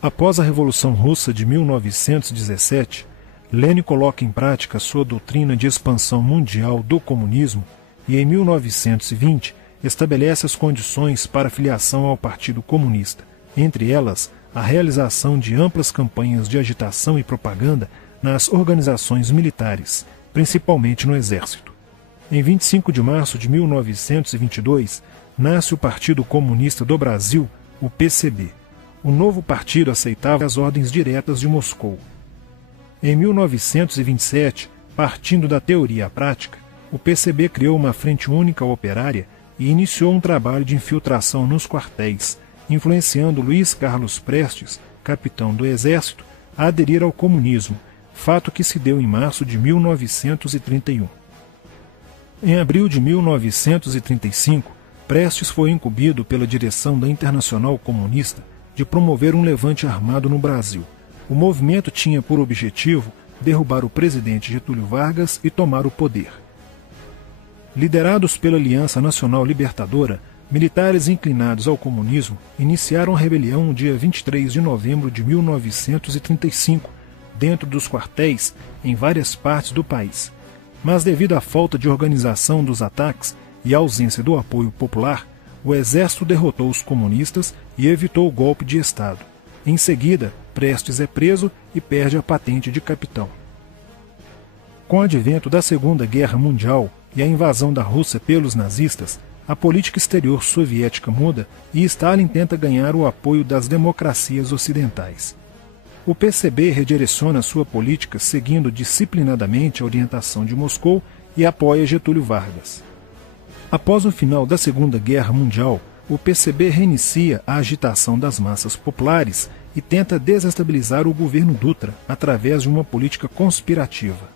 Após a Revolução Russa de 1917, Lenin coloca em prática sua doutrina de expansão mundial do comunismo e, em 1920, estabelece as condições para a filiação ao Partido Comunista, entre elas a realização de amplas campanhas de agitação e propaganda nas organizações militares, principalmente no Exército. Em 25 de março de 1922, nasce o Partido Comunista do Brasil, o PCB. O novo partido aceitava as ordens diretas de Moscou. Em 1927, partindo da teoria à prática, o PCB criou uma frente única operária e iniciou um trabalho de infiltração nos quartéis, influenciando Luiz Carlos Prestes, capitão do Exército, a aderir ao comunismo, fato que se deu em março de 1931. Em abril de 1935, Prestes foi incumbido pela direção da Internacional Comunista de promover um levante armado no Brasil. O movimento tinha por objetivo derrubar o presidente Getúlio Vargas e tomar o poder. Liderados pela Aliança Nacional Libertadora, militares inclinados ao comunismo iniciaram a rebelião no dia 23 de novembro de 1935, dentro dos quartéis em várias partes do país. Mas devido à falta de organização dos ataques e à ausência do apoio popular, o exército derrotou os comunistas e evitou o golpe de Estado. Em seguida, Prestes é preso e perde a patente de capitão. Com o advento da Segunda Guerra Mundial e a invasão da Rússia pelos nazistas, a política exterior soviética muda e Stalin tenta ganhar o apoio das democracias ocidentais. O PCB redireciona sua política seguindo disciplinadamente a orientação de Moscou e apoia Getúlio Vargas. Após o final da Segunda Guerra Mundial, o PCB reinicia a agitação das massas populares e tenta desestabilizar o governo Dutra através de uma política conspirativa.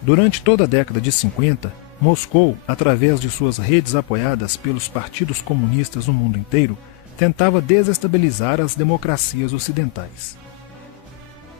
Durante toda a década de 50, Moscou, através de suas redes apoiadas pelos partidos comunistas no mundo inteiro, tentava desestabilizar as democracias ocidentais.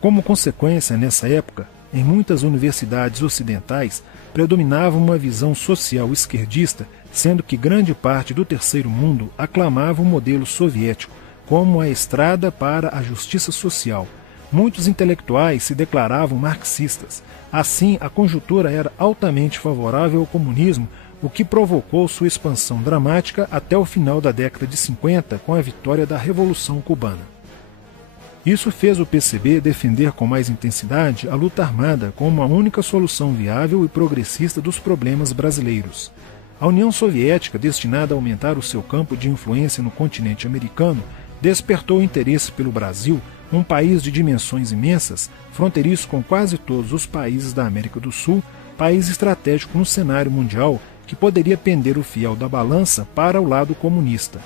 Como consequência, nessa época, em muitas universidades ocidentais, predominava uma visão social esquerdista, sendo que grande parte do terceiro mundo aclamava o modelo soviético como a estrada para a justiça social. Muitos intelectuais se declaravam marxistas. Assim, a conjuntura era altamente favorável ao comunismo, o que provocou sua expansão dramática até o final da década de 50, com a vitória da Revolução Cubana. Isso fez o PCB defender com mais intensidade a luta armada como a única solução viável e progressista dos problemas brasileiros. A União Soviética, destinada a aumentar o seu campo de influência no continente americano, despertou interesse pelo Brasil, um país de dimensões imensas, fronteiriço com quase todos os países da América do Sul, país estratégico no cenário mundial que poderia pender o fiel da balança para o lado comunista.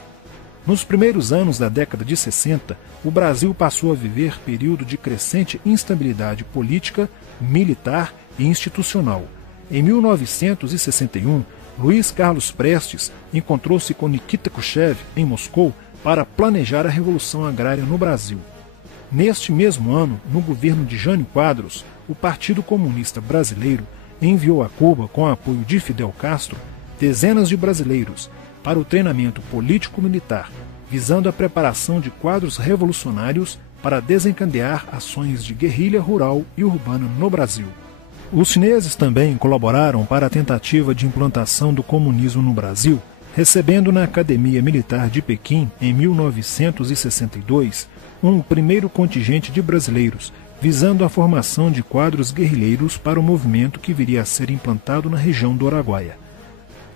Nos primeiros anos da década de 60, o Brasil passou a viver período de crescente instabilidade política, militar e institucional. Em 1961, Luiz Carlos Prestes encontrou-se com Nikita Khrushchev em Moscou para planejar a Revolução Agrária no Brasil. Neste mesmo ano, no governo de Jânio Quadros, o Partido Comunista Brasileiro enviou a Cuba, com o apoio de Fidel Castro, dezenas de brasileiros para o treinamento político-militar, visando a preparação de quadros revolucionários para desencadear ações de guerrilha rural e urbana no Brasil. Os chineses também colaboraram para a tentativa de implantação do comunismo no Brasil, recebendo na Academia Militar de Pequim, em 1962, um primeiro contingente de brasileiros, visando a formação de quadros guerrilheiros para o movimento que viria a ser implantado na região do Araguaia.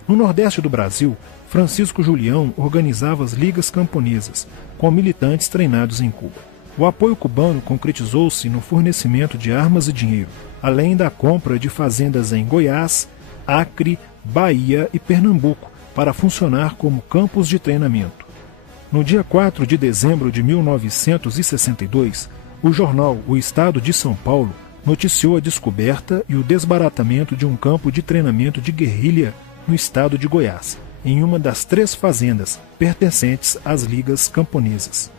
No Nordeste do Brasil, Francisco Julião organizava as ligas camponesas, com militantes treinados em Cuba. O apoio cubano concretizou-se no fornecimento de armas e dinheiro, além da compra de fazendas em Goiás, Acre, Bahia e Pernambuco, para funcionar como campos de treinamento. No dia 4 de dezembro de 1962, o jornal O Estado de São Paulo noticiou a descoberta e o desbaratamento de um campo de treinamento de guerrilha no estado de Goiás, em uma das 3 fazendas pertencentes às ligas camponesas.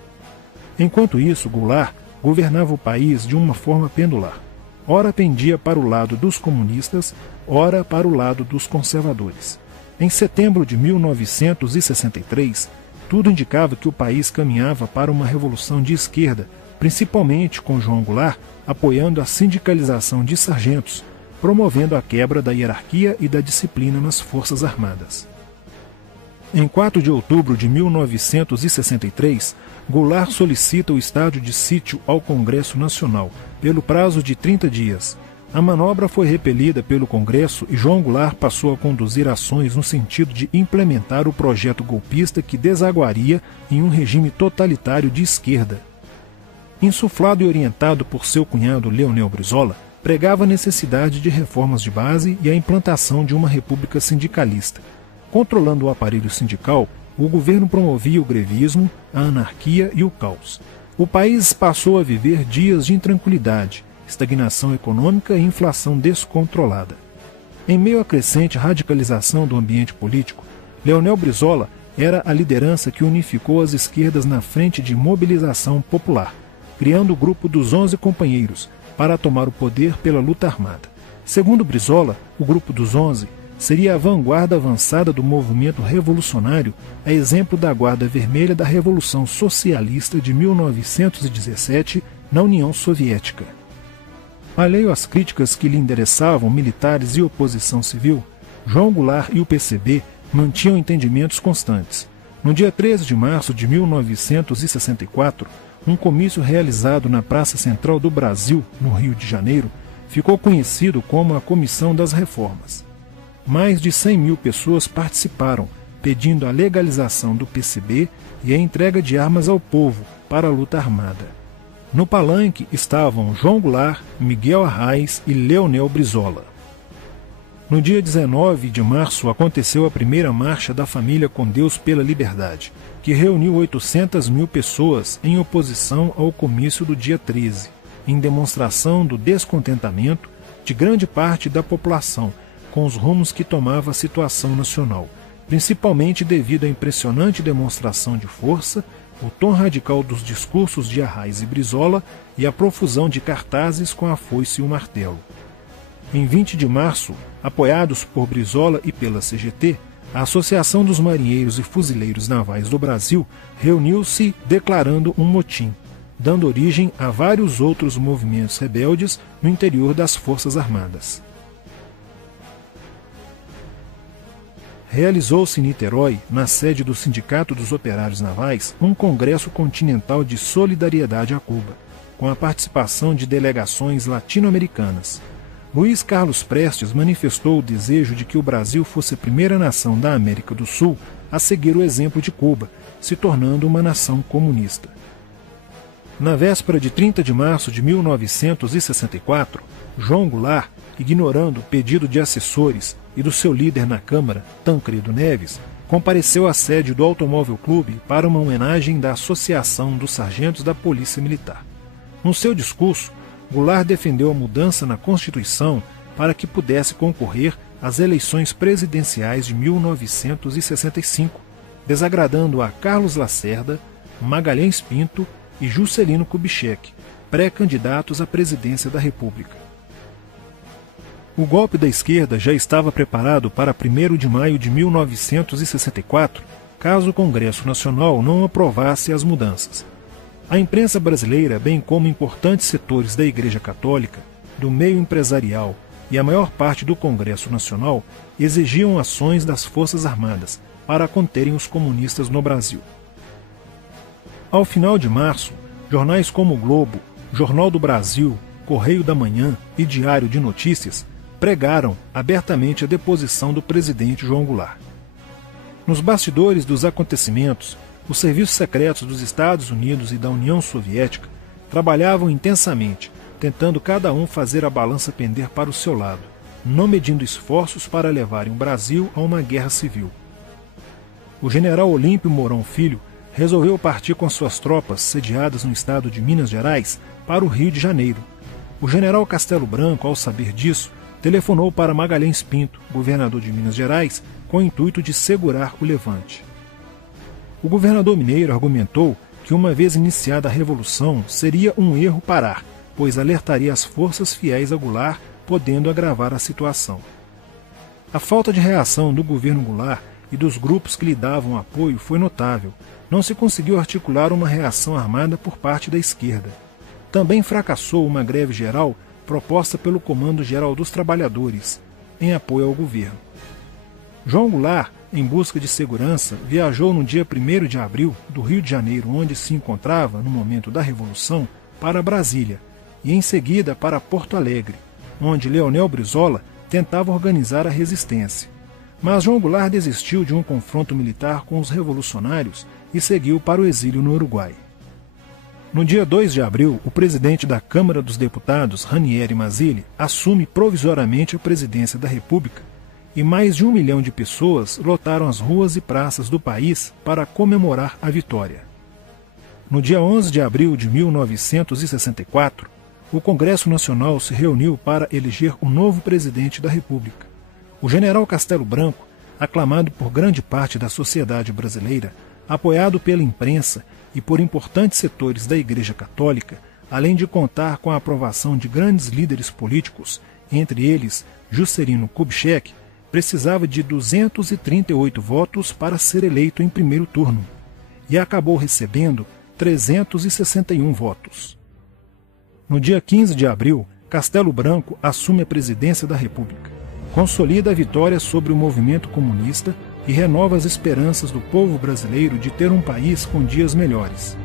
Enquanto isso, Goulart governava o país de uma forma pendular. Ora pendia para o lado dos comunistas, ora para o lado dos conservadores. Em setembro de 1963, tudo indicava que o país caminhava para uma revolução de esquerda, principalmente com João Goulart apoiando a sindicalização de sargentos, promovendo a quebra da hierarquia e da disciplina nas Forças Armadas. Em 4 de outubro de 1963, Goulart solicita o estado de sítio ao Congresso Nacional, pelo prazo de 30 dias. A manobra foi repelida pelo Congresso e João Goulart passou a conduzir ações no sentido de implementar o projeto golpista que desaguaria em um regime totalitário de esquerda. Insuflado e orientado por seu cunhado Leonel Brizola, pregava a necessidade de reformas de base e a implantação de uma república sindicalista. Controlando o aparelho sindical, o governo promovia o grevismo, a anarquia e o caos. O país passou a viver dias de intranquilidade, estagnação econômica e inflação descontrolada. Em meio à crescente radicalização do ambiente político, Leonel Brizola era a liderança que unificou as esquerdas na frente de mobilização popular, criando o grupo dos 11 companheiros para tomar o poder pela luta armada. Segundo Brizola, o grupo dos 11 seria a vanguarda avançada do movimento revolucionário, a exemplo da Guarda Vermelha da Revolução Socialista de 1917 na União Soviética. Alheio às críticas que lhe endereçavam militares e oposição civil, João Goulart e o PCB mantinham entendimentos constantes. No dia 13 de março de 1964, um comício realizado na Praça Central do Brasil, no Rio de Janeiro, ficou conhecido como a Comissão das Reformas. Mais de 100 mil pessoas participaram, pedindo a legalização do PCB e a entrega de armas ao povo para a luta armada. No palanque estavam João Goulart, Miguel Arraes e Leonel Brizola. No dia 19 de março aconteceu a primeira Marcha da Família com Deus pela Liberdade, que reuniu 800 mil pessoas em oposição ao comício do dia 13, em demonstração do descontentamento de grande parte da população com os rumos que tomava a situação nacional, principalmente devido à impressionante demonstração de força, o tom radical dos discursos de Arraes e Brizola e a profusão de cartazes com a foice e o martelo. Em 20 de março, apoiados por Brizola e pela CGT, a Associação dos Marinheiros e Fuzileiros Navais do Brasil reuniu-se declarando um motim, dando origem a vários outros movimentos rebeldes no interior das Forças Armadas. Realizou-se em Niterói, na sede do Sindicato dos Operários Navais, um congresso continental de solidariedade a Cuba, com a participação de delegações latino-americanas. Luiz Carlos Prestes manifestou o desejo de que o Brasil fosse a primeira nação da América do Sul a seguir o exemplo de Cuba, se tornando uma nação comunista. Na véspera de 30 de março de 1964, João Goulart, ignorando o pedido de assessores e do seu líder na Câmara, Tancredo Neves, compareceu à sede do Automóvel Clube para uma homenagem da Associação dos Sargentos da Polícia Militar. No seu discurso, Goulart defendeu a mudança na Constituição para que pudesse concorrer às eleições presidenciais de 1965, desagradando a Carlos Lacerda, Magalhães Pinto e Juscelino Kubitschek, pré-candidatos à presidência da República. O golpe da esquerda já estava preparado para 1º de maio de 1964, caso o Congresso Nacional não aprovasse as mudanças. A imprensa brasileira, bem como importantes setores da Igreja Católica, do meio empresarial e a maior parte do Congresso Nacional, exigiam ações das Forças Armadas para conterem os comunistas no Brasil. Ao final de março, jornais como o Globo, Jornal do Brasil, Correio da Manhã e Diário de Notícias pregaram abertamente a deposição do presidente João Goulart. Nos bastidores dos acontecimentos, os serviços secretos dos Estados Unidos e da União Soviética trabalhavam intensamente, tentando cada um fazer a balança pender para o seu lado, não medindo esforços para levarem o Brasil a uma guerra civil. O general Olímpio Mourão Filho resolveu partir com suas tropas, sediadas no estado de Minas Gerais, para o Rio de Janeiro. O general Castelo Branco, ao saber disso, telefonou para Magalhães Pinto, governador de Minas Gerais, com o intuito de segurar o levante. O governador mineiro argumentou que, uma vez iniciada a revolução, seria um erro parar, pois alertaria as forças fiéis a Goulart, podendo agravar a situação. A falta de reação do governo Goulart e dos grupos que lhe davam apoio foi notável. Não se conseguiu articular uma reação armada por parte da esquerda. também fracassou uma greve geral proposta pelo Comando Geral dos Trabalhadores, em apoio ao governo. João Goulart, em busca de segurança, viajou no dia 1º de abril do Rio de Janeiro, onde se encontrava no momento da Revolução, para Brasília e em seguida para Porto Alegre, onde Leonel Brizola tentava organizar a resistência. Mas João Goulart desistiu de um confronto militar com os revolucionários e seguiu para o exílio no Uruguai. No dia 2 de abril, o presidente da Câmara dos Deputados, Ranieri Mazzilli, assume provisoriamente a presidência da República e mais de 1 milhão de pessoas lotaram as ruas e praças do país para comemorar a vitória. No dia 11 de abril de 1964, o Congresso Nacional se reuniu para eleger o novo presidente da República. O general Castelo Branco, aclamado por grande parte da sociedade brasileira, apoiado pela imprensa e por importantes setores da Igreja Católica, além de contar com a aprovação de grandes líderes políticos, entre eles Juscelino Kubitschek, precisava de 238 votos para ser eleito em primeiro turno, e acabou recebendo 361 votos. No dia 15 de abril, Castelo Branco assume a presidência da República, consolida a vitória sobre o movimento comunista e renova as esperanças do povo brasileiro de ter um país com dias melhores.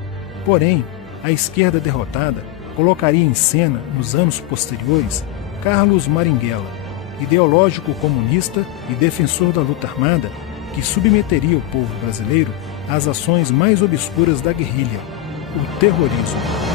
Porém, a esquerda derrotada colocaria em cena, nos anos posteriores, Carlos Marighella, ideológico comunista e defensor da luta armada, que submeteria o povo brasileiro às ações mais obscuras da guerrilha, o terrorismo.